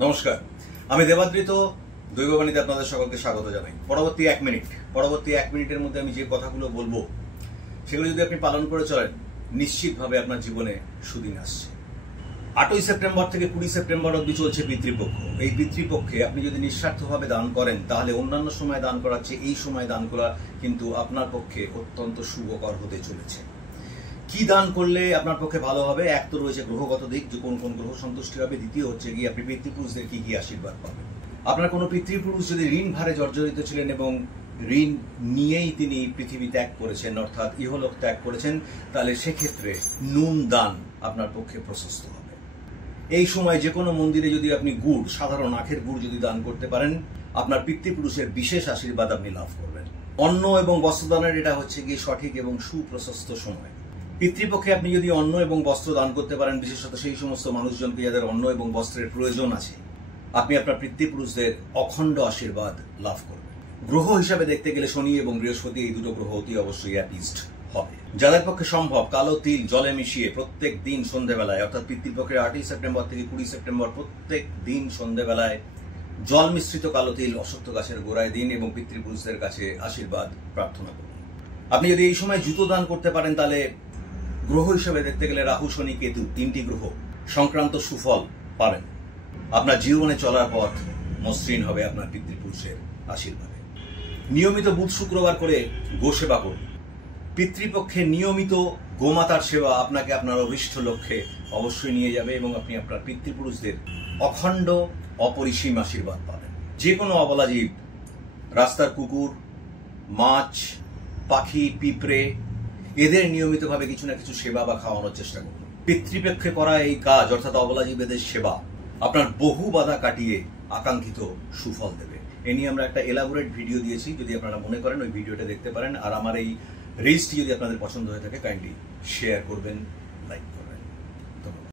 নমস্কার, আমি দেবাদ্রিত দৈববাণীতে আপনাদের সকলকে স্বাগত জানাই। পরবর্তী এক মিনিটের মধ্যে আমি যে কথাগুলো বলবো সেগুলো যদি আপনি পালন করে চলেন, নিশ্চিতভাবে আপনার জীবনে সুদিন আসছে। 8ই সেপ্টেম্বর থেকে 20 সেপ্টেম্বর অবধি চলছে পিতৃপক্ষ। এই পিতৃপক্ষে আপনি যদি নিঃস্বার্থভাবে দান করেন, তাহলে অন্যান্য সময় দান করার চেয়ে এই সময় দান করা কিন্তু আপনার পক্ষে অত্যন্ত শুভকর হতে চলেছে। কি দান করলে আপনার পক্ষে ভালো হবে? এক তো রয়েছে গ্রহগত দিক, যে কোন কোন গ্রহ সন্তুষ্টি হবে। দ্বিতীয় হচ্ছে গিয়ে আপনি পিতৃপুরুষদের কি কি আশীর্বাদ পাবেন। আপনার কোনো পিতৃপুরুষ যদি ঋণ ভারে জর্জরিত ছিলেন এবং ঋণ নিয়েই তিনি পৃথিবী ত্যাগ করেছেন, অর্থাৎ ইহলোক ত্যাগ করেছেন, তাহলে সেক্ষেত্রে নুন দান আপনার পক্ষে প্রশস্ত হবে। এই সময় যে কোনো মন্দিরে যদি আপনি গুড়, সাধারণ আখের গুড় যদি দান করতে পারেন, আপনার পিতৃপুরুষের বিশেষ আশীর্বাদ আপনি লাভ করবেন। অন্ন এবং বস্ত্রদানের এটা হচ্ছে গিয়ে সঠিক এবং সুপ্রশস্ত সময়। পিতৃপক্ষে আপনি যদি অন্ন এবং বস্ত্র দান করতে পারেন, বিশেষত সেই সমস্ত মানুষজনকে যাদের অন্ন এবং বস্ত্রের প্রয়োজন আছে, আপনি আপনার পিতৃপুরুষদের অখণ্ড আশীর্বাদ লাভ করবেন। গ্রহ হিসাবে দেখতে গেলে শনি এবং বৃহস্পতি, এই দুটো গ্রহ অতি অবশ্যই অ্যাপিস্ট হবে। যাদের পক্ষে সম্ভব, কালো তিল জলে মিশিয়ে প্রত্যেক দিন সন্ধ্যেবেলায়, অর্থাৎ পিতৃপক্ষের 8ই সেপ্টেম্বর থেকে 20 সেপ্টেম্বর প্রত্যেক দিন সন্ধ্যেবেলায় জল মিশ্রিত কালো তিল অশ্বত্থ গাছের গোড়ায় দিন এবং পিতৃপুরুষদের কাছে আশীর্বাদ প্রার্থনা করুন। আপনি যদি এই সময় জুতো দান করতে পারেন, তাহলে গ্রহ হিসেবে দেখতে গেলে রাহু, শনি, কেতু, তিনটি গ্রহ সংক্রান্ত সুফল পাবেন। আপনার জীবনে চলার পথ মসৃণ হবে আপনার পিতৃপুরুষের আশীর্বাদে। নিয়মিত বুধ শুক্রবার করে গো সেবা করুন। পিতৃপক্ষে নিয়মিত গোমাতার সেবা আপনাকে আপনার অভীষ্ট লক্ষ্যে অবশ্যই নিয়ে যাবে এবং আপনি আপনার পিতৃপুরুষদের অখণ্ড অপরিসীম আশীর্বাদ পাবেন। যে কোনো অবলা জীব, রাস্তার কুকুর, মাছ, পাখি, পিঁপড়ে, এদের নিয়মিতভাবে কিছু না কিছু সেবা বা খাওয়ানোর চেষ্টা করুন। পিতৃপক্ষে করা এই কাজ, অর্থাৎ অবলা জীবেদের সেবা, আপনার বহু বাধা কাটিয়ে আকাঙ্ক্ষিত সুফল দেবে। এ নিয়ে আমরা একটা এলাবোরেট ভিডিও দিয়েছি, যদি আপনারা মনে করেন ওই ভিডিওটা দেখতে পারেন। আর আমার এই রিলসটি যদি আপনাদের পছন্দ হয়ে থাকে, কাইন্ডলি শেয়ার করবেন, লাইক করবেন। ধন্যবাদ।